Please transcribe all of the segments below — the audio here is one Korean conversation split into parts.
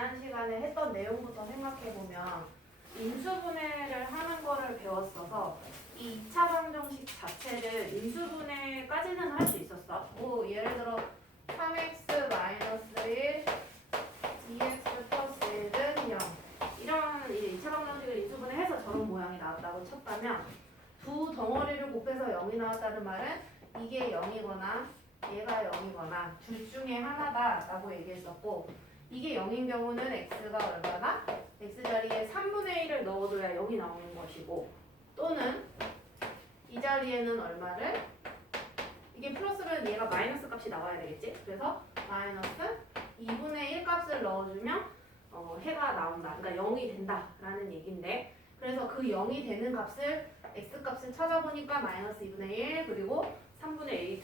지난 시간에 했던 내용부터 생각해보면 인수분해를 하는 거를 배웠어서 이 2차 방정식 자체를 인수분해까지는 할 수 있었어. 예를 들어 3x-1 dx 플러스 1은 0 이런 이제 2차 방정식을 인수분해해서 저런 모양이 나왔다고 쳤다면 두 덩어리를 곱해서 0이 나왔다는 말은 이게 0이거나 얘가 0이거나 둘 중에 하나다라고 얘기했었고 이게 0인 경우는 x가 얼마나? x자리에 3분의 1을 넣어줘야 0이 나오는 것이고 또는 이 자리에는 얼마를? 이게 플러스면 얘가 마이너스 값이 나와야 되겠지? 그래서 마이너스 2분의 1 값을 넣어주면 해가 나온다. 그러니까 0이 된다라는 얘기인데 그래서 그 0이 되는 값을 x값을 찾아보니까 마이너스 2분의 1 그리고 3분의 1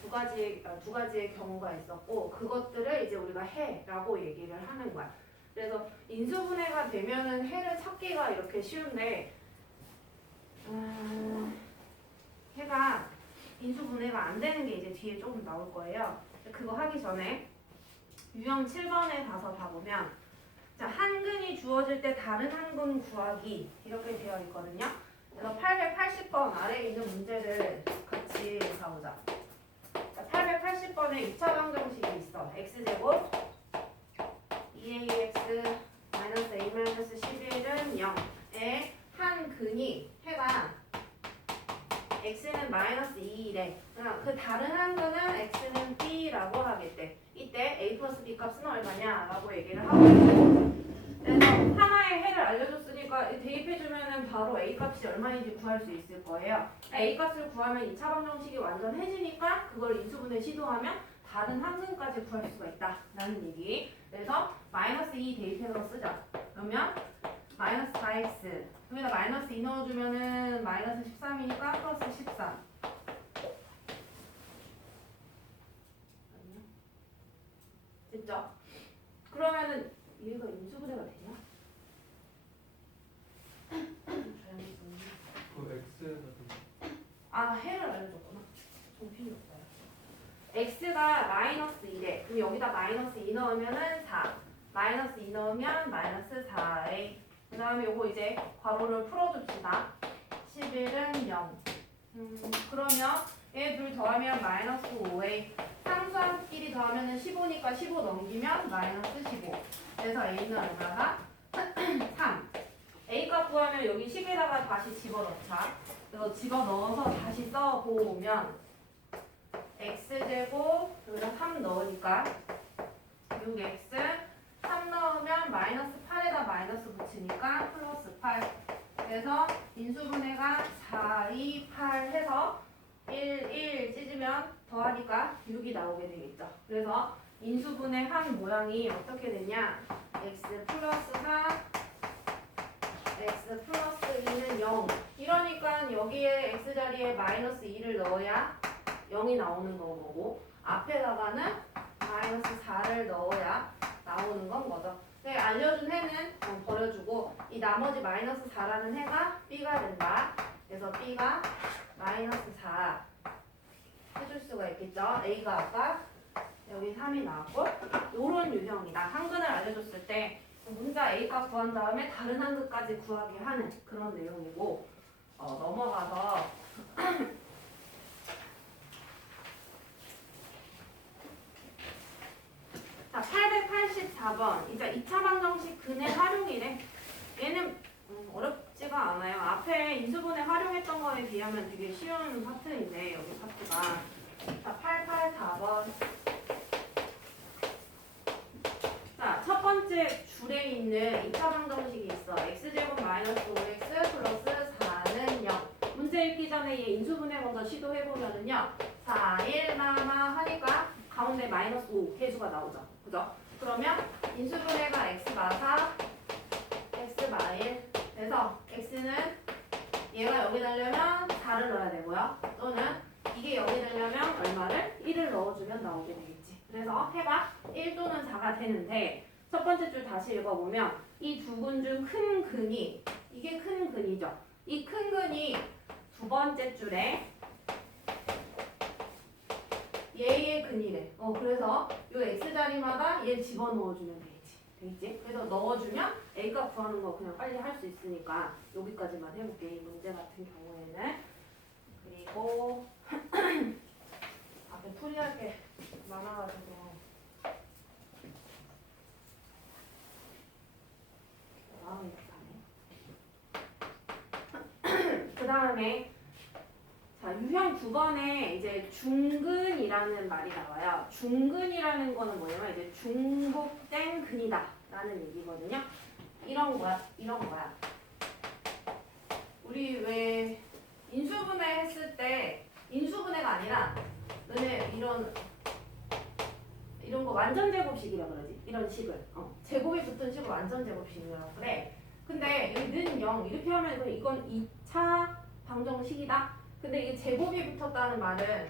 두 가지의 경우가 있었고 그것들을 이제 우리가 해라고 얘기를 하는 거야. 그래서 인수분해가 되면은 해를 찾기가 이렇게 쉬운데 해가 인수분해가 안 되는 게 이제 뒤에 조금 나올 거예요. 그거 하기 전에 유형 7번에 가서 봐보면 자, 한 근이 주어질 때 다른 한 근 구하기 이렇게 되어 있거든요. 그래서 880번 아래에 있는 문제를 같이 가보자. 880번에 2차 방정식이 있어. x제곱 2ax a-11은 0에 한 근이 해가 x는 마이너스 2이래. 그 다른 한 근은 x는 b라고 하겠대. 이때 a 플러스 b 값은 얼마냐라고 얘기를 하고 있고 그래서 하나의 해를 알려줬으니까 대입해주면 바로 a 값이 얼마인지 구할 수 있을 거예요. a 값을 구하면 2차 방정식이 완전해지니까 그걸 인수분해 시도하면 다른 한 근까지 구할 수가 있다라는 얘기. 그래서 마이너스 2 대입해서 쓰자. 그러면 마이너스 4x 여기다 마이너스 2 넣어주면은 마이너스 13이니까 플러스 13 됐죠? 그러면은 얘가 인수분해가 되냐? 그 X에서 해를 알려줬구나. 좀 필요 없어요. x가 마이너스 2래. 그럼 여기다 마이너스 2 넣으면은 4. 마이너스 2 넣으면 마이너스 4a. 그 다음에 요거 이제 괄호를 풀어줍시다. 11은 0. 그러면 얘 둘 더하면 마이너스 5a. 상수함끼리 더하면 15니까 15 넘기면 마이너스 15. 그래서 a는 얼마나? 3. a 값 구하면 여기 식에다가 다시 집어넣자. 그래서 집어넣어서 다시 써보면 x제곱 여기다 3 넣으니까 6x 3 넣으면 마이너스 8에다 마이너스 붙이니까 플러스 8. 그래서 인수분해가 4, 2, 8 해서 1, 1 찢으면 더하니까 6이 나오게 되겠죠. 그래서 인수분해 한 모양이 어떻게 되냐? x 플러스 4, x 플러스 2는 0. 이러니까 여기에 x자리에 마이너스 2를 넣어야 0이 나오는 거고 앞에다가는 마이너스 4를 넣어야 나오는 건 거죠. 네, 알려준 해는 버려주고 이 나머지 마이너스 4라는 해가 b가 된다. 그래서 b가 마이너스 4 해줄 수가 있겠죠. a가 아까 여기 3이 나왔고 요런 유형이다. 한 근을 알려줬을 때 문자 a 값 구한 다음에 다른 한 근까지 구하게 하는 그런 내용이고 넘어가서 자, 884번. 이제 2차 방정식 근의 활용이래. 얘는 어렵지가 않아요. 앞에 인수분해 활용했던 거에 비하면 되게 쉬운 파트인데 여기 파트가. 자, 884번. 자, 첫 번째 줄에 있는 2차 방정식이 있어. x제곱 마이너스 5x 플러스 4는 0. 문제 읽기 전에 얘 인수분해 먼저 시도해보면은요. 4, 1 남아 하니까 가운데 마이너스 5 해수가 나오죠. 그죠? 그러면 인수분해가 x가 4, x가 1. 그래서 x는 얘가 여기 되려면 4를 넣어야 되고요. 또는 이게 여기 되려면 얼마를? 1을 넣어주면 나오게 되겠지. 그래서 해가 1 또는 4가 되는데 첫 번째 줄 다시 읽어보면 이 두 근 중 큰 근이 이게 큰 근이죠. 이 큰 근이 두 번째 줄에 얘의 근이래. 그래서 요 x자리마다 얘 집어넣어주면 되겠지. 알겠지? 그래서 넣어주면 A값 구하는 거 그냥 빨리 할 수 있으니까 여기까지만 해볼게. 이 문제 같은 경우에는. 그리고 앞에 풀이할 게 많아가지고 마음이 급하네. 그 다음에 자, 유형 9번에 이제 중근이라는 말이 나와요. 중근이라는 거는 뭐냐면 이제 중복된 근이다 라는 얘기거든요. 이런 거야. 우리 왜 인수분해 했을 때 인수분해가 아니라 너네 이런 거 완전제곱식이라 그러지? 이런 식을 제곱이 붙은 식을 완전제곱식이라고 그래. 근데 여기 는 0 이렇게 하면 이건 2차 방정식이다. 근데 이게 제곱이 붙었다는 말은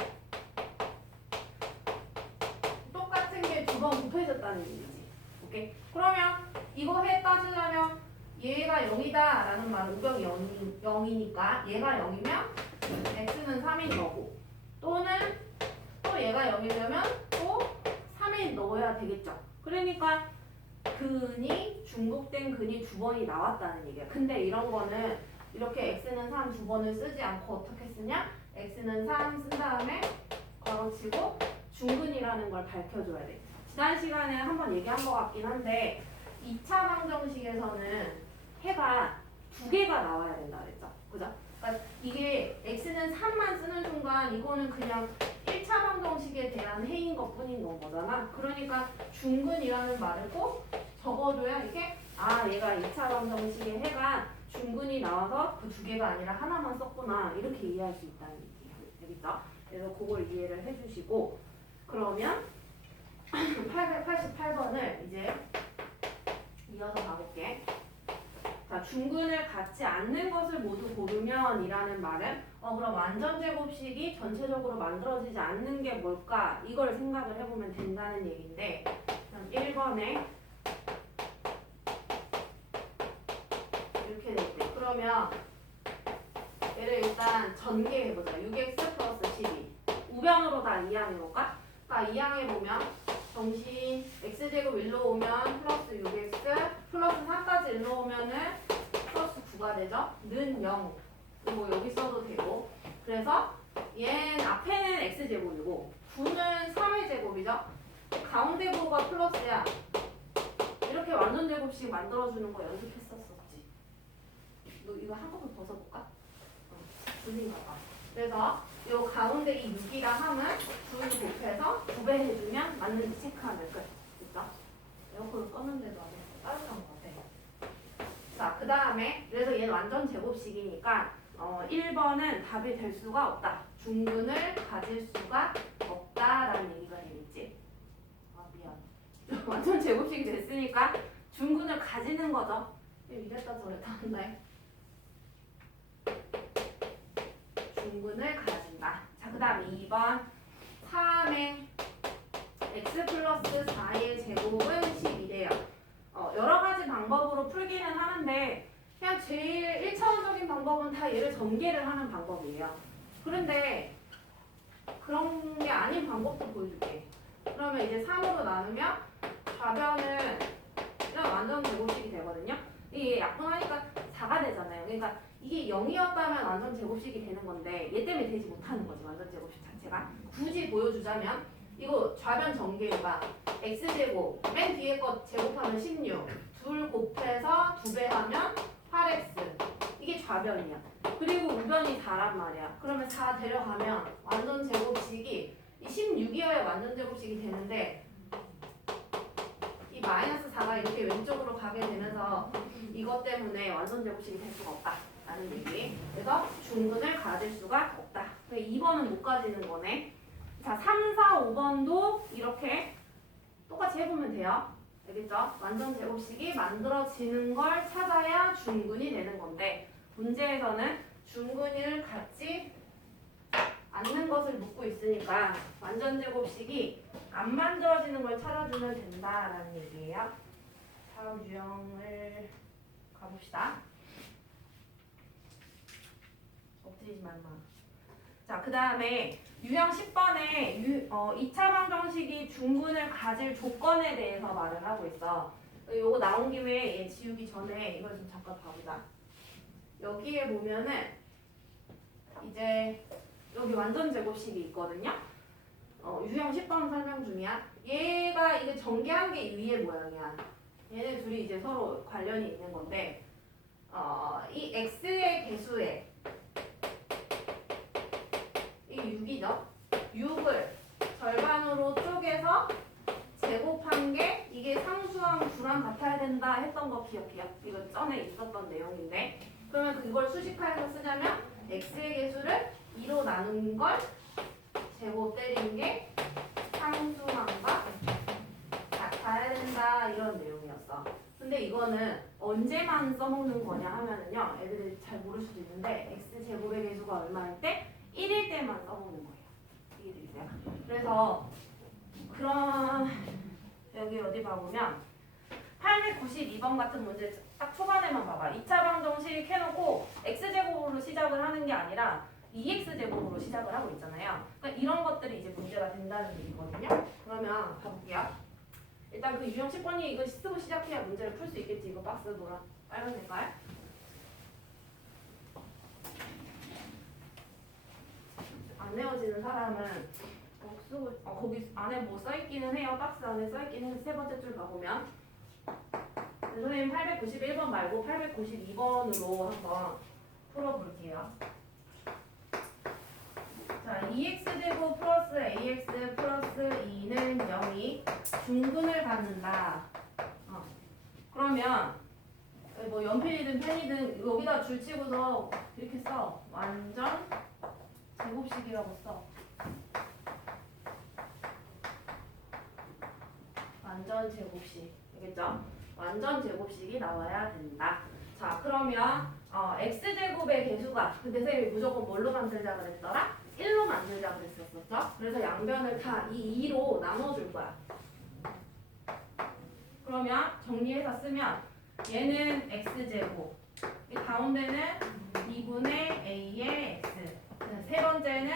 똑같은 게 두 번 곱해졌다는 얘기지. 오케이? 그러면 이거 따지려면 얘가 0이다 라는 말은 우변이 0이니까 얘가 0이면 x는 3인 거고 또는 또 얘가 0이려면 또 3인 넣어야 되겠죠. 그러니까 근이 중복된 근이 두 번이 나왔다는 얘기야. 근데 이런 거는 이렇게 x는 3 두 번을 쓰지 않고 어떻게 쓰냐? x는 3 쓴 다음에 괄호치고 중근이라는 걸 밝혀줘야 돼. 지난 시간에 한번 얘기한 것 같긴 한데 2차 방정식에서는 해가 두 개가 나와야 된다 그랬죠. 그죠? 그러니까 이게 x는 3만 쓰는 순간 이거는 그냥 1차 방정식에 대한 해인 것 뿐인 거잖아. 그러니까 중근이라는 말을 꼭 적어줘야 이게 얘가 2차 방정식의 해가 중근이 나와서 그 두 개가 아니라 하나만 썼구나 이렇게 이해할 수 있다는 얘기예요. 알겠죠? 그래서 그걸 이해를 해주시고 그러면 888번을 이제 이어서 가볼게. 자, 중근을 갖지 않는 것을 모두 고르면 이라는 말은 그럼 완전제곱식이 전체적으로 만들어지지 않는 게 뭘까? 이걸 생각을 해보면 된다는 얘기인데 1번에 이렇게 돼 있대. 그러면 얘를 일단 전개해보자. 6x 플러스 12 우변으로 다 이항해볼까? 그러니까 이항해보면 정신 x제곱 일로 오면 플러스 6x 플러스 4까지 일로 오면은 플러스 9가 되죠. 는 0 그리고 여기 써도 되고 그래서 얘는 앞에는 x제곱이고 9는 3의 제곱이죠. 가운데 부호가 플러스야. 이렇게 완전제곱식 만들어주는 거 연습했었었지. 너 이거 한꺼번에 벗어볼까? 불린가 봐. 그래서 요 가운데 이 6이랑 함은 9를 곱해서 9배 해주면 맞는지 체크하면 끝. 됐죠? 에어컨을 껐는데도 아주 따뜻한 것 같아. 자, 그 다음에 그래서 얘는 완전 제곱식이니까 1번은 답이 될 수가 없다. 중근을 가질 수가 없다라는 얘기가 되겠지. 미안. 완전 제곱식이 됐으니까 중근을 가지는 거죠. 이랬다 저랬다 한다. 중근을 가진다. 자, 그 다음에 2번 3의 x 플러스 4의 제곱은 12래요. 여러 가지 방법으로 풀기는 하는데 그냥 제일 1차원적인 방법은 다 얘를 전개를 하는 방법이에요. 그런데 그런 게 아닌 방법도 보여줄게. 그러면 이제 3으로 나누면 좌변은 이런 완전 제곱식이 되거든요. 이게 약분하니까 4가 되잖아요. 그러니까 이게 0이었다면 완전 제곱식이 되는 건데 얘 때문에 되지 못하는 거지. 완전 제곱식 자체가. 굳이 보여주자면 이거 좌변 전개가 x제곱 맨 뒤에 거 제곱하면 16 둘 곱해서 2배 하면 8x 이게 좌변이야. 그리고 우변이 4란 말이야. 그러면 4 데려가면 완전 제곱식이 이 16이어야 완전 제곱식이 되는데 이 마이너스 4가 이렇게 왼쪽으로 가게 되면서 이것 때문에 완전 제곱식이 될 수가 없다 라는 얘기. 그래서 중근을 가질 수가 없다. 2번은 못 가지는 거네. 자, 3, 4, 5번도 이렇게 똑같이 해보면 돼요. 알겠죠? 완전 제곱식이 만들어지는 걸 찾아야 중근이 되는 건데 문제에서는 중근을 갖지 않는 것을 묻고 있으니까 완전 제곱식이 안 만들어지는 걸 찾아주면 된다라는 얘기예요. 다음 유형을 가봅시다. 엎드리지 말마. 자, 그 다음에 유형 10번에 2차 방정식이 중근을 가질 조건에 대해서 말을 하고 있어. 요거 나온 김에 얘 지우기 전에 이걸 좀 잠깐 봐보자. 여기에 보면은 이제 여기 완전 제곱식이 있거든요. 유형 10번 설명 중이야. 얘가 이게 전개한 게 위의 모양이야. 얘네 둘이 이제 서로 관련이 있는 건데, 이 x의 개수에 이 6이죠. 6을 절반으로 쪼개서 제곱한 게 이게 상수항 두랑 같아야 된다 했던 거 기억해요? 이거 전에 있었던 내용인데, 그러면 그걸 수식화해서 쓰자면 x의 개수를 2로 나눈 걸 제곱 때린 게 상수항과 같아야 된다 이런 내용이었어. 근데 이거는 언제만 써먹는 거냐 하면은요, 애들이 잘 모를 수도 있는데 x 제곱의 개수가 얼마일 때? 1일 때만 써먹는 거예요. 이해되세요? 그래서 그런 여기 어디 봐보면 892번 같은 문제 딱 초반에만 봐봐. 2차 방정식 해놓고 x제곱으로 시작을 하는 게 아니라 2x제곱으로 시작을 하고 있잖아요. 그러니까 이런 것들이 이제 문제가 된다는 얘기거든요. 그러면 가볼게요. 일단 그 유형 10번이 이거 쓰고 시작해야 문제를 풀 수 있겠지. 이거 박스 노란 빨간 색깔. 안 외워지는 사람은 쓰고 거기 안에 뭐 써있기는 해요. 박스 안에 써있기는 해서 세 번째 줄 가보면 선생님 891번 말고 892번으로 한번 풀어볼게요. 자, 2x제곱 플러스 ax 플러스 2는 0이 중근을 갖는다. 그러면 뭐 연필이든 펜이든 여기다 줄 치고서 이렇게 써. 완전 제곱식이라고 써. 완전 제곱식. 알겠죠? 완전 제곱식이 나와야 된다. 자, 그러면 x제곱의 개수가 근데 선생님이 무조건 뭘로 만들자 그랬더라? 1로 만들자 그랬었죠? 그래서 양변을 다 이 2로 나눠줄 거야. 그러면 정리해서 쓰면 얘는 x제곱, 이 가운데는 2분의 a의 x, 세 번째는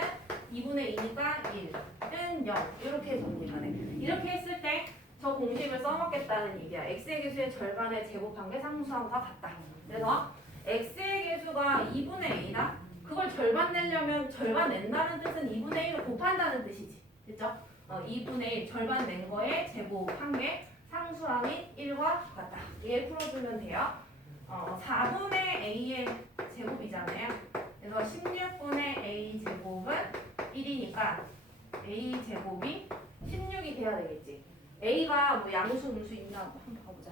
2분의 2니까 1은 0 이렇게 정리가 돼. 이렇게 했을 때 저 공식을 써먹겠다는 얘기야. x의 개수의 절반에 제곱한 게 상수항과 같다. 그래서 x의 개수가 2분의 a다. 그걸 절반 내려면 절반 낸다는 뜻은 2분의 1을 곱한다는 뜻이지. 됐죠? 2분의 1 절반 낸 거에 제곱한 게 상수항인 1과 같다. 얘 풀어주면 돼요. 4분의 a의 제곱이잖아요. 그래서 16분의 a 제곱은 1이니까 a 제곱이 16이 돼야 되겠지. a가 뭐 양수, 음수 있나 한번 봐보자.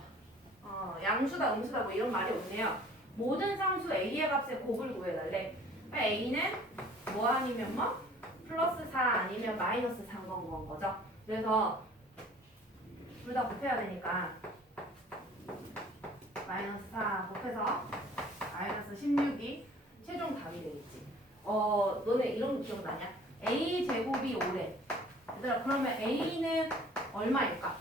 양수다, 음수다 뭐 이런 말이 없네요. 모든 상수 a의 값의 곱을 구해달래. a는 뭐 아니면 뭐? 플러스 4 아니면 마이너스 4인 거죠. 그래서 둘 다 곱해야 되니까 마이너스 4 곱해서 마이너스 16이 최종 답이 되겠지. 너네 이런 거 기억나냐? a 제곱이 5래. 얘들아 그러면 a는 얼마일까?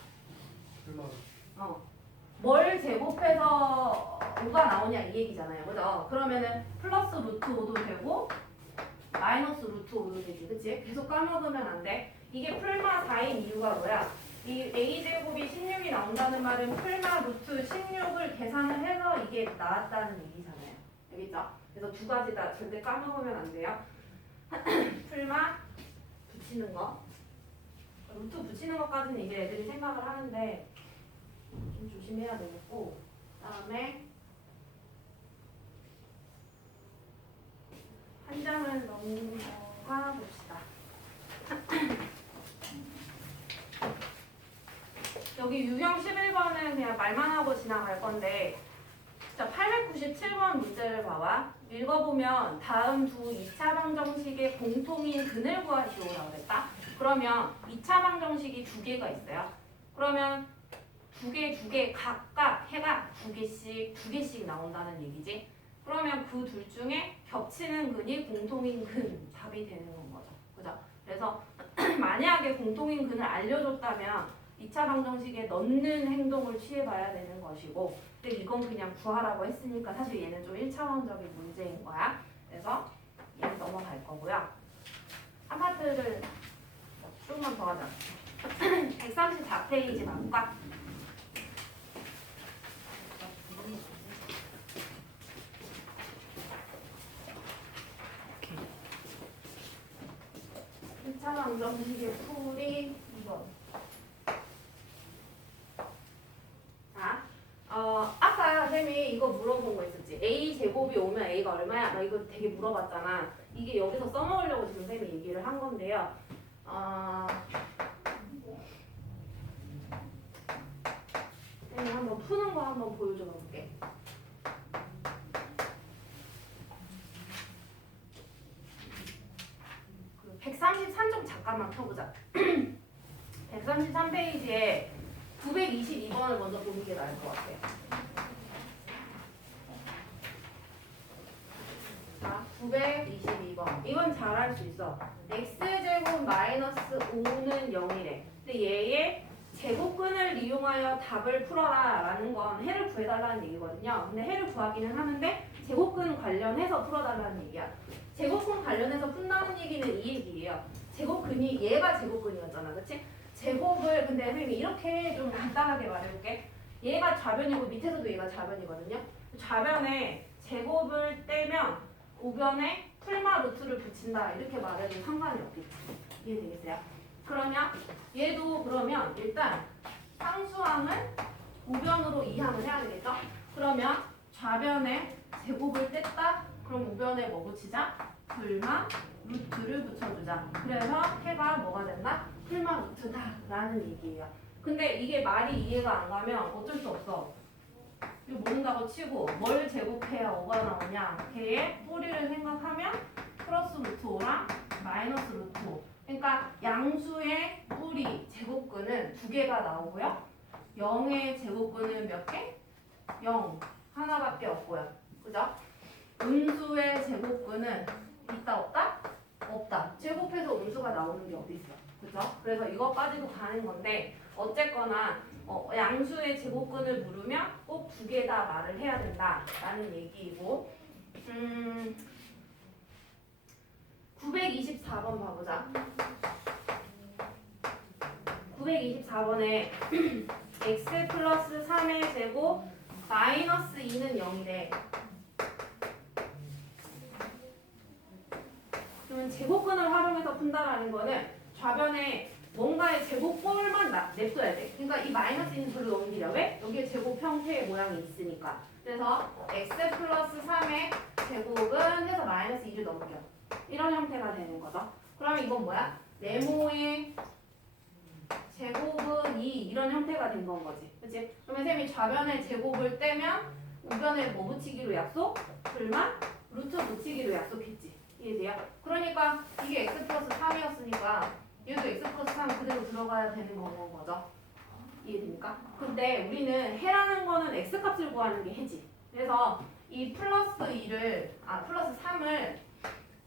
뭘 제곱해서 5가 나오냐 이 얘기잖아요. 그죠? 그러면은 플러스 루트 5도 되고 마이너스 루트 5도 되지. 그치? 계속 까먹으면 안 돼. 이게 풀마 4인 이유가 뭐야? 이 a제곱이 16이 나온다는 말은 풀마 루트 16을 계산을 해서 이게 나왔다는 얘기잖아요. 알겠죠? 그래서 두 가지 다 절대 까먹으면 안 돼요. 풀마 붙이는 거. 루트 붙이는 것까지는 이제 애들이 생각을 하는데 좀 조심해야 되겠고, 그다음에 한 장을 넘어가 봅시다. 여기 유형 11번은 그냥 말만 하고 지나갈 건데, 자 897번 문제를 봐봐. 읽어보면 다음 두 2차 방정식의 공통인 근을 구하시오라고 그랬다. 그러면 2차 방정식이 두 개가 있어요. 그러면 두 개 각각 해가 두 개씩 나온다는 얘기지. 그러면 그 둘 중에 겹치는 근이 공통인 근 답이 되는 건 거죠. 그죠? 그래서 만약에 공통인 근을 알려줬다면 2차 방정식에 넣는 행동을 취해봐야 되는 것이고, 근데 이건 그냥 구하라고 했으니까 사실 얘는 좀 1차원적인 문제인 거야. 그래서 얘는 넘어갈 거고요. 한 파트를 조금만 더 하자. 134페이지 바꿀까? 방정식의 풀이 2번. 자, 아까 쌤이 이거 물어본 거 있었지. A 제곱이 오면 A가 얼마야? 나 이거 되게 물어봤잖아. 이게 여기서 써먹으려고 지금 쌤이 얘기를 한 건데요. 쌤이 한번 푸는 거 한번 보여줘 볼게. 그 133쪽 잠깐만 펴보자. 133페이지에 922번을 먼저 보는 게 나을 것 같아요. 자, 922번. 이건 잘 할 수 있어. x제곱 마이너스 5는 0이래. 근데 얘의 제곱근을 이용하여 답을 풀어라 라는 건 해를 구해달라는 얘기거든요. 근데 해를 구하기는 하는데 제곱근 관련해서 풀어달라는 얘기야. 제곱근 관련해서 푼다는 얘기는 이 얘기예요. 제곱근이 얘가 제곱근이었잖아. 그치? 제곱을 근데 선생님이 이렇게 좀 간단하게 말해볼게. 얘가 좌변이고 밑에서도 얘가 좌변이거든요. 좌변에 제곱을 떼면 우변에 풀마 루트를 붙인다 이렇게 말해도 상관이 없겠지. 이해되겠어요? 그러면 얘도 그러면 일단 상수항을 우변으로 이항을 해야 되겠죠? 그러면 좌변에 제곱을 뗐다. 그럼 우변에 뭐 붙이자? 풀마 루트를 붙여주자. 그래서 해가 뭐가 된다? 풀마 루트다 라는 얘기예요. 근데 이게 말이 이해가 안 가면 어쩔 수 없어. 이거 모른다고 치고 뭘 제곱해야 5가 나오냐? 걔의 뿌리를 생각하면 플러스 루트 5랑 마이너스 루트 5. 그러니까 양수의 뿌리 제곱근은 2개가 나오고요. 0의 제곱근은 몇 개? 0. 하나밖에 없고요. 그죠? 음수의 제곱근은 있다 없다? 없다. 제곱해서 음수가 나오는 게 어디 있어? 그죠? 그래서 이것까지도 가는 건데 어쨌거나 양수의 제곱근을 물으면 꼭 2개 다 말을 해야 된다라는 얘기이고 924번 봐보자. 924번에 x 플러스 3의 제곱 마이너스 2는 0이래. 그러면 제곱근을 활용해서 푼다라는 거는 좌변에 뭔가의 제곱꼴만 냅둬야 돼. 그러니까 이 마이너스 2는 절로 넘기려. 왜? 여기에 제곱 형태의 모양이 있으니까. 그래서 x 플러스 3의 제곱은 해서 마이너스 2를 넘겨. 이런 형태가 되는 거죠. 그러면 이건 뭐야? 네모의 제곱은 2 이런 형태가 된 건 거지. 그치? 그러면 쌤이 좌변에 제곱을 떼면 우변에 뭐 붙이기로 약속? 불만? 루트 붙이기로 약속했지. 이해돼요? 그러니까 이게 x 플러스 3이었으니까 얘도 x 플러스 3 그대로 들어가야 되는 건 거죠. 이해됩니까? 근데 우리는 해라는 거는 x 값을 구하는 게 해지. 그래서 이 플러스 3을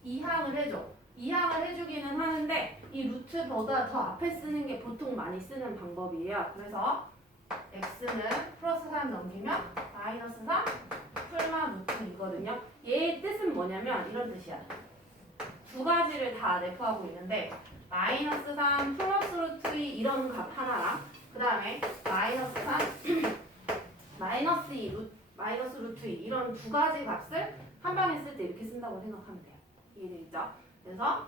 2항을 해줘. 2항을 해주기는 하는데 이 루트보다 더 앞에 쓰는 게 보통 많이 쓰는 방법이에요. 그래서 x는 플러스 3 넘기면 마이너스 3 풀마 루트이거든요. 얘의 뜻은 뭐냐면 이런 뜻이야. 두 가지를 다 내포하고 있는데 마이너스 3 플러스 루트 2 이런 값 하나랑 그 다음에 마이너스 3 마이너스 2 마이너스 루트 2 이런 두 가지 값을 한 방에 쓸 때 이렇게 쓴다고 생각하면 돼요. 이해되겠죠? 그래서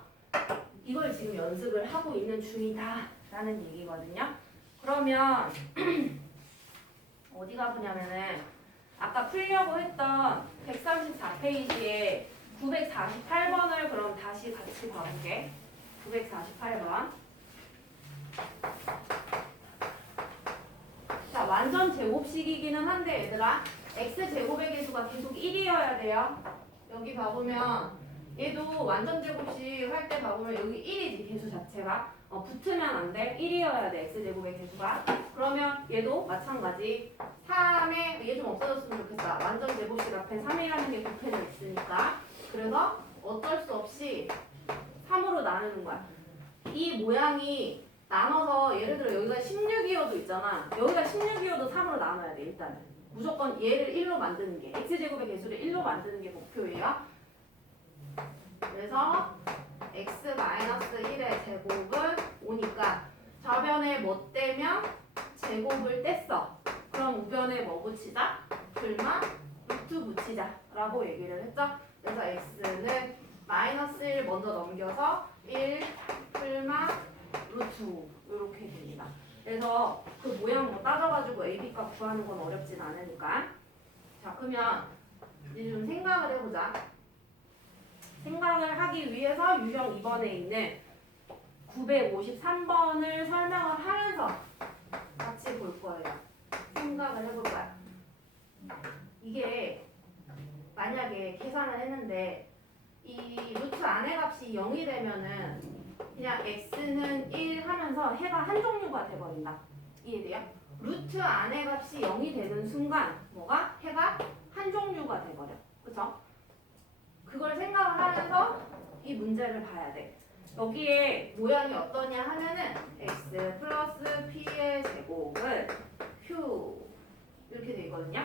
이걸 지금 연습을 하고 있는 중이다 라는 얘기거든요. 그러면 어디가 보냐면은 아까 풀려고 했던 134페이지에 948번을 그럼 다시 같이 봐볼게. 948번. 자, 완전 제곱식이기는 한데 얘들아 x제곱의 개수가 계속 1이어야 돼요. 여기 봐보면 얘도 완전 제곱식 할 때 봐보면 여기 1이지 개수 자체가 붙으면 안 돼. 1이어야 돼 x제곱의 개수가. 그러면 얘도 마찬가지 3에 얘 좀 없어졌으면 좋겠다. 완전 제곱식 앞에 3이라는 게 곱해져 있으니까. 그래서 어쩔 수 없이 3으로 나누는 거야. 이 모양이 나눠서 예를 들어 여기가 16이어도 있잖아. 여기가 16이어도 3으로 나눠야 돼 일단은. 무조건 얘를 1로 만드는 게 x제곱의 개수를 1로 만드는 게 목표예요. 그래서 x-1의 제곱은 5니까 좌변에 뭐 떼면 제곱을 뗐어. 그럼 우변에 뭐 붙이자? 불마 루트 붙이자 라고 얘기를 했죠. 그래서 x는 마이너스 1 먼저 넘겨서 1 풀마 루트 5 이렇게 됩니다. 그래서 그 모양 뭐 따져가지고 AB 값 구하는 건 어렵진 않으니까. 자, 그러면 이제 좀 생각을 해보자. 생각을 하기 위해서 유형 2번에 있는 953번을 설명을 하면서 같이 볼 거예요. 생각을 해볼 거야. 이게 만약에 계산을 했는데 이 루트 안의 값이 0이 되면은 그냥 x는 1 하면서 해가 한 종류가 돼버린다. 이해돼요? 루트 안의 값이 0이 되는 순간 뭐가? 해가 한 종류가 돼버려. 그쵸? 그걸 생각을 하면서 이 문제를 봐야 돼. 여기에 모양이 어떠냐 하면은 x 플러스 p의 제곱은 q 이렇게 돼 있거든요.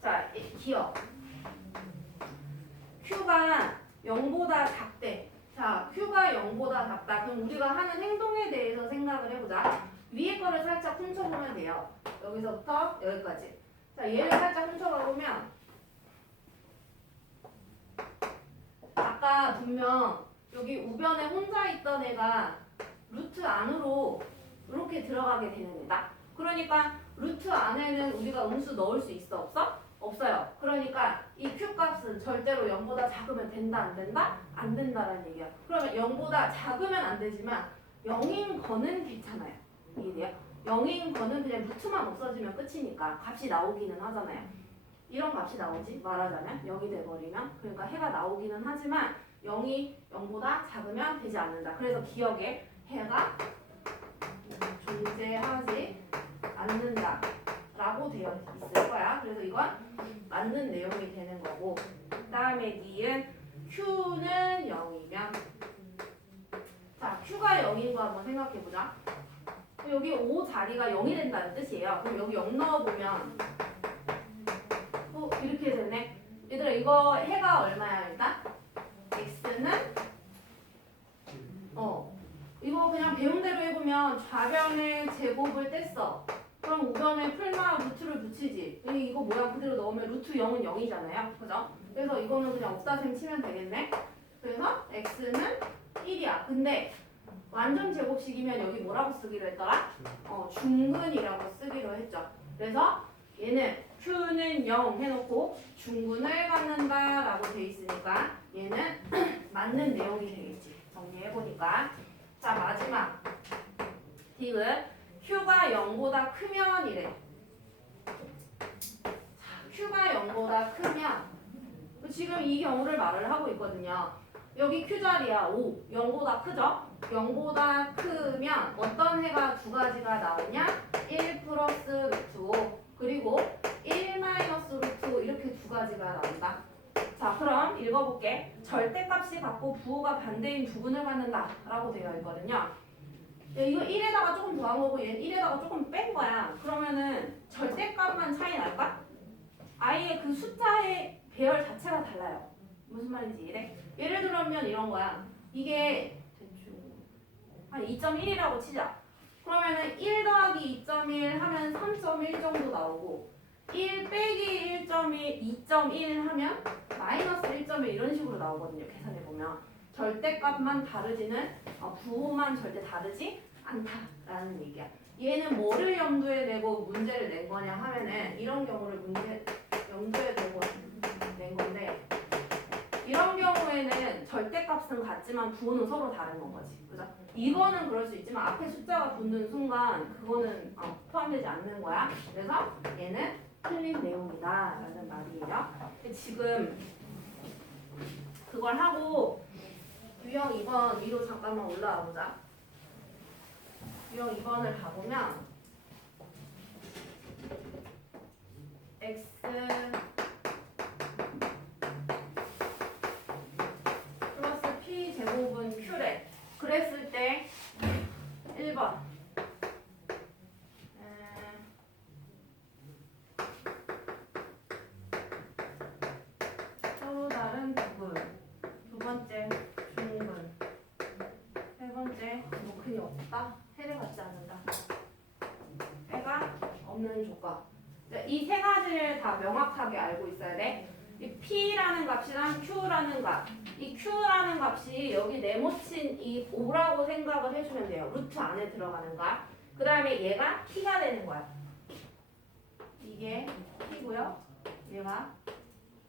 자, 기억. q가 0보다 작대. 자, q가 0보다 작다. 그럼 우리가 하는 행동에 대해서 생각을 해보자. 위에 거를 살짝 훔쳐보면 돼요. 여기서부터 여기까지. 자, 얘를 살짝 훔쳐가보면 아까 분명 여기 우변에 혼자 있던 애가 루트 안으로 이렇게 들어가게 되는 애다. 그러니까 루트 안에는 우리가 음수 넣을 수 있어? 없어? 없어요. 그러니까 이 q 값은 절대로 0보다 작으면 된다? 안 된다? 안 된다라는 얘기야. 그러면 0보다 작으면 안 되지만 0인 거는 괜찮아요. 이해돼요? 0인 거는 그냥 루트만 없어지면 끝이니까 값이 나오기는 하잖아요. 이런 값이 나오지 말하자면 0이 돼버리면 그러니까 해가 나오기는 하지만 0이 0보다 작으면 되지 않는다. 그래서 기억에 해가 존재하지 않는다 라고 되어 있을 거야. 그래서 이건 맞는 내용이 되는 거고, 그 다음에 니은 q는 0이면 자, q가 0인 거 한번 생각해보자. 여기 5 자리가 0이 된다는 뜻이에요. 그럼 여기 0 넣어보면 이렇게 되네. 얘들아, 이거 해가 얼마야 일단? x는 이거 그냥 배운 대로 해보면 좌변의 제곱을 뗐어. 그럼 우변에 풀마 루트를 붙이지. 이거 모양 그대로 넣으면 루트 0은 0이잖아요. 그죠? 그래서 이거는 그냥 없다 셈 치면 되겠네. 그래서 x는 1이야. 근데 완전 제곱식이면 여기 뭐라고 쓰기로 했더라? 중근이라고 쓰기로 했죠. 그래서 얘는 q는 0 해놓고 중근을 갖는다라고 돼 있으니까 얘는 맞는 내용이 되겠지. 정리해보니까. 자, 마지막 팁은 q가 0보다 크면 이래. 자, q가 0보다 크면 지금 이 경우를 말을 하고 있거든요. 여기 q 자리야 5, 0보다 크죠? 0보다 크면 어떤 해가 두 가지가 나오냐? 1 플러스 루트 5 그리고 1 마이너스 루트 5 이렇게 두 가지가 나온다. 자, 그럼 읽어볼게. 절대값이 같고 부호가 반대인 부분을 갖는다 라고 되어 있거든요. 이거 1에다가 조금 더한 거고 얘는 1에다가 조금 뺀 거야. 그러면은 절대값만 차이 날까? 아예 그 숫자의 배열 자체가 달라요. 무슨 말인지 이해? 예를 들면 이런 거야. 이게 대충 한 2.1이라고 치자. 그러면은 1 더하기 2.1 하면 3.1 정도 나오고 1 빼기 1.1, 2.1 하면 마이너스 1.1 이런 식으로 나오거든요. 계산해보면. 절대값만 다르지는 부호만 절대 다르지 않다라는 얘기야. 얘는 뭐를 염두에 내고 문제를 낸 거냐 하면은 이런 경우를 염두에 두고 낸 건데 이런 경우에는 절대값은 같지만 부호는 서로 다른 건 거지. 그죠? 이거는 그럴 수 있지만 앞에 숫자가 붙는 순간 그거는 포함되지 않는 거야. 그래서 얘는 틀린 내용이다 라는 말이에요. 지금 그걸 하고 유형 2번 위로 잠깐만 올라와 보자. 유형 2번을 가보면 x 플러스 p 제곱은 q래. 그랬을 때 1번 또 다른 부분, 두 번째 중근, 세 번째 뭐 근이 없다, 해를 갖지 않는다, 해가 없는 조건. 이 세 가지를 다 명확하게 알고 있어야 돼. 이 P라는 값이랑 Q라는 값. 이 Q라는 값이 여기 네모친 이 5라고 생각을 해주면 돼요. 루트 안에 들어가는 값. 그 다음에 얘가 T가 되는 거야. 이게 T고요. 얘가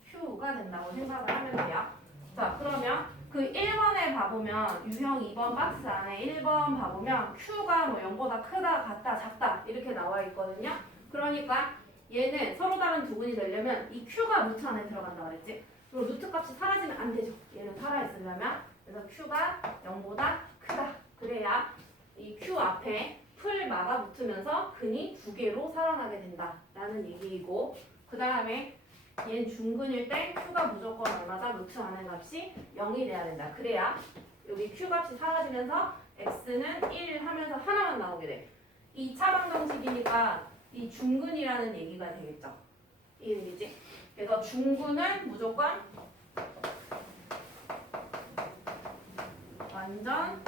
Q가 된다고 생각을 하면 돼요. 자, 그러면 그 1번에 봐보면 유형 2번 박스 안에 1번 봐보면 Q가 뭐 0보다 크다, 같다, 작다 이렇게 나와 있거든요. 그러니까 얘는 서로 다른 두근이 되려면 이 Q가 루트 안에 들어간다고 그랬지. 그리고 루트 값이 사라지면 안 되죠. 얘는 살아있으려면. 그래서 Q가 0보다 크다. 그래야 이 Q 앞에 풀 막아 붙으면서 근이 두 개로 살아나게 된다라는 얘기이고, 그 다음에 얘는 중근일 때 Q가 무조건 얼마다 루트 안의 값이 0이 돼야 된다. 그래야 여기 Q 값이 사라지면서 X는 1 하면서 하나만 나오게 돼. 2차 방정식이니까 이 중근이라는 얘기가 되겠죠. 이 얘기지. 그래서 중근은 무조건 완전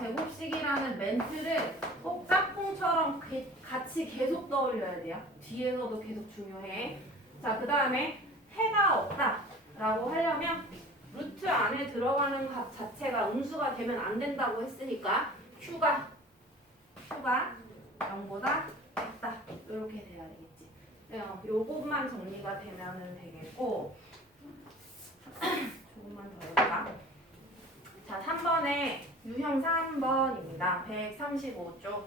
제곱식이라는 멘트를 꼭 짝꿍처럼 같이 계속 떠올려야 돼요. 뒤에서도 계속 중요해. 자, 그 다음에 해가 없다라고 하려면 루트 안에 들어가는 값 자체가 음수가 되면 안 된다고 했으니까 Q가 0보다 작다. 이렇게 돼야 되겠지. 요것만 정리가 되면 되겠고 조금만 더 해볼까? 자, 3번에 유형 3번입니다. 135쪽.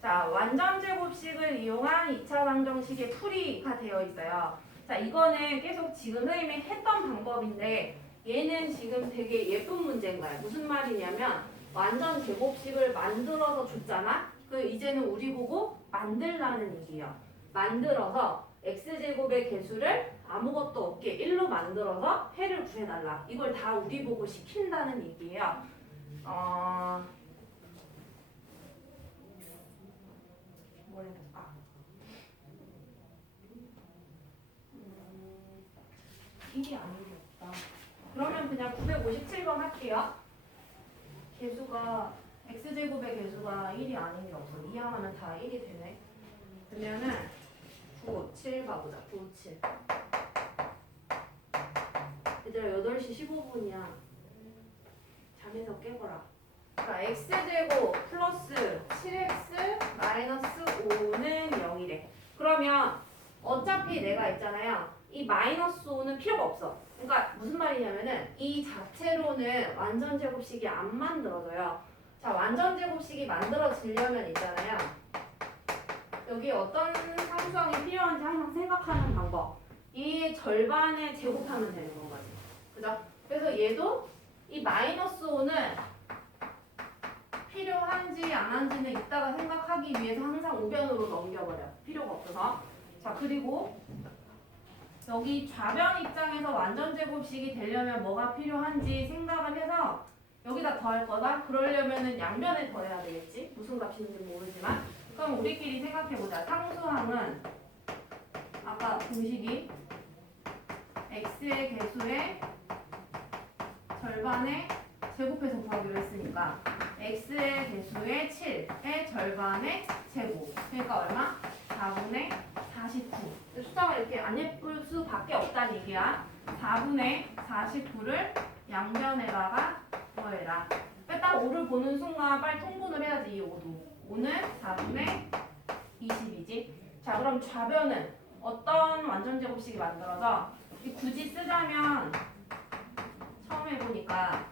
자, 완전 제곱식을 이용한 2차 방정식의 풀이가 되어 있어요. 자, 이거는 계속 지금 선생님이 했던 방법인데 얘는 지금 되게 예쁜 문제인 거예요. 무슨 말이냐면 완전 제곱식을 만들어서 줬잖아? 그 이제는 우리 보고 만들라는 얘기예요. 만들어서 x제곱의 개수를 아무것도 없게 1로 만들어서 해를 구해달라. 이걸 다 우리 보고 시킨다는 얘기예요. 뭘 해볼까? 1이 아닌 게 없다. 그러면 그냥 957번 할게요. 개수가 x제곱의 개수가 1이 아닌 게 없어. 이항하면 다 1이 되네. 그러면은 957 가보자. 957. 얘들아 8시 15분이야. 잠에서 깨거라. 그러니까 x제곱 플러스 7x 마이너스 5는 0이래. 그러면 어차피 내가 있잖아요. 이 마이너스 5는 필요가 없어. 그러니까 무슨 말이냐면은 이 자체로는 완전 제곱식이 안 만들어져요. 자, 완전 제곱식이 만들어지려면 있잖아요. 여기 어떤 상수항이 필요한지 항상 생각하는 방법. 이 절반에 제곱하면 되는 건 거지. 그죠? 그래서 얘도 이 마이너스 5는 필요한지 안 한지는 이따가 생각하기 위해서 항상 우변으로 넘겨버려. 필요가 없어서. 자, 그리고 여기 좌변 입장에서 완전 제곱식이 되려면 뭐가 필요한지 생각을 해서 여기다 더할 거다? 그러려면은 양변에 더해야 되겠지? 무슨 값인지 모르지만. 그럼 우리끼리 생각해보자. 상수항은 아까 공식이 x의 개수의 절반에 제곱해서 구하기로 했으니까 x의 개수의 7의 절반의 제곱. 그러니까 얼마? 4분의 49. 숫자가 이렇게 안 예쁠 수밖에 없다는 얘기야. 4분의 49를 양변에다가 더해라. 딱 5를 보는 순간 빨리 통분을 해야지. 이 5도. 5는 4분의 20이지. 자, 그럼 좌변은 어떤 완전 제곱식이 만들어져? 굳이 쓰자면 처음 해보니까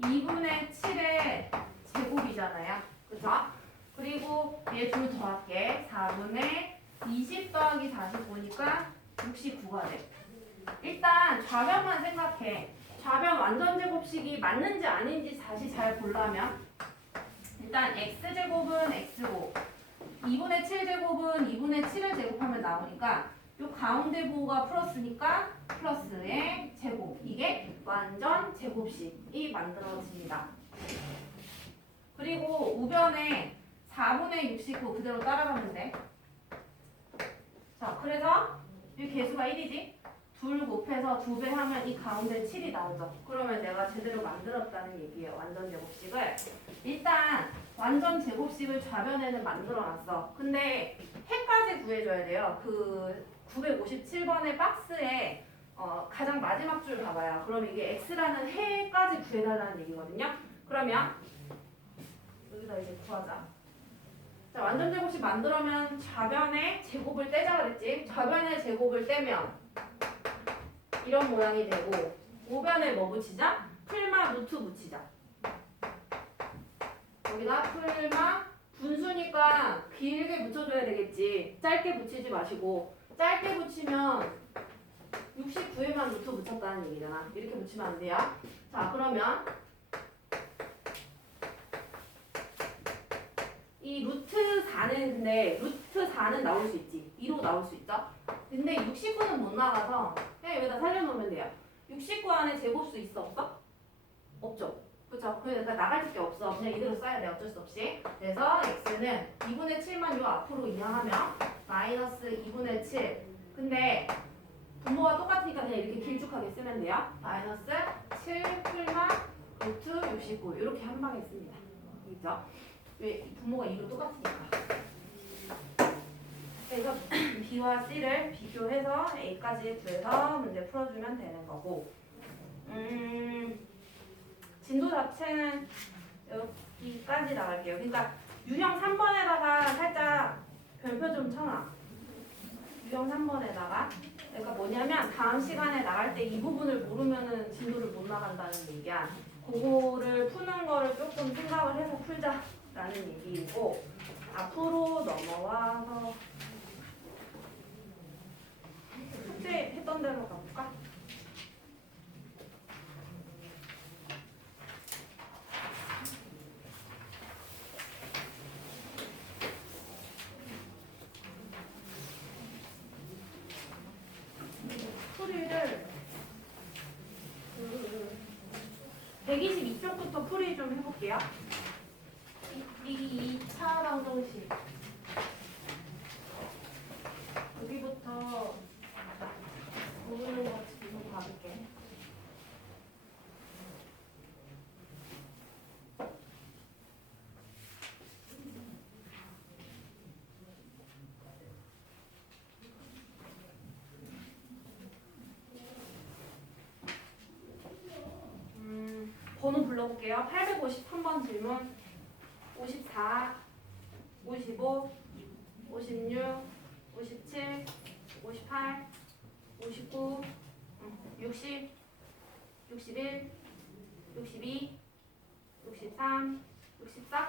2분의 7의 제곱이잖아요. 그죠? 그리고 얘 둘 더할게. 4분의 20 더하기 49니까 69가 돼. 일단 좌변만 생각해. 좌변 완전 제곱식이 맞는지 아닌지 다시 잘 보려면 일단 x제곱은 x고 2분의 7제곱은 2분의 7을 제곱하면 나오니까 요 가운데 부호가 플러스니까 플러스의 제곱. 이게 완전 제곱식이 만들어집니다. 그리고 우변에 4분의 69 그대로 따라가면 돼. 자, 그래서 이 개수가 1이지? 둘 곱해서 2배 하면 이 가운데 7이 나오죠. 그러면 내가 제대로 만들었다는 얘기예요. 완전 제곱식을. 일단 완전 제곱식을 좌변에는 만들어놨어. 근데 해까지 구해줘야 돼요. 그 957번의 박스에 가장 마지막 줄 봐봐요. 그럼 이게 x라는 해까지 구해달라는 얘기거든요. 그러면 여기다 이제 구하자. 자, 완전 제곱식 만들려면 좌변의 제곱을 떼자 그랬지? 좌변의 제곱을 떼면 이런 모양이 되고 우변에 뭐 붙이자? 풀마 루트 붙이자. 여기다 풀마 분수니까 길게 붙여줘야 되겠지. 짧게 붙이지 마시고 짧게 붙이면 69에만 루트 붙였다는 얘기잖아. 이렇게 붙이면 안 돼요. 자, 그러면 이 루트 4는 근데 루트 4는 나올 수 있지. 2로 나올 수 있죠. 근데 69는 못 나가서 그냥 여기다 살려놓으면 돼요. 69 안에 제곱수 있어 없어? 없죠. 그쵸? 그러니까 나갈 게 없어. 그냥 이대로 써야 돼. 어쩔 수 없이. 그래서 x는 2분의 7만 요 앞으로 인양하면 마이너스 2분의 7. 근데 분모가 똑같으니까 그냥 이렇게 길쭉하게 쓰면 돼요. 마이너스 7 풀마 루트 69 이렇게 한 방에 씁니다. 그죠? 왜 분모가 2로 똑같으니까. 그래서 B와 C를 비교해서 A까지 구해서 문제 풀어주면 되는 거고. 진도 자체는 여기까지 나갈게요. 그러니까 유형 3번에다가 살짝 별표 좀 쳐놔. 유형 3번에다가. 그러니까 뭐냐면 다음 시간에 나갈 때 이 부분을 모르면은 진도를 못 나간다는 얘기야. 그거를 푸는 거를 조금 생각을 해서 풀자라는 얘기이고 앞으로 넘어와서 숙제했던 대로 가볼까? 풀이를 122쪽부터 풀이 좀 해볼게요. 이 2차 방정식 여기부터 모르는 거 지금 봐볼게. 번호 불러볼게요. 853번 질문 54, 55, 56, 57, 58, 59, 60, 61, 62, 63, 64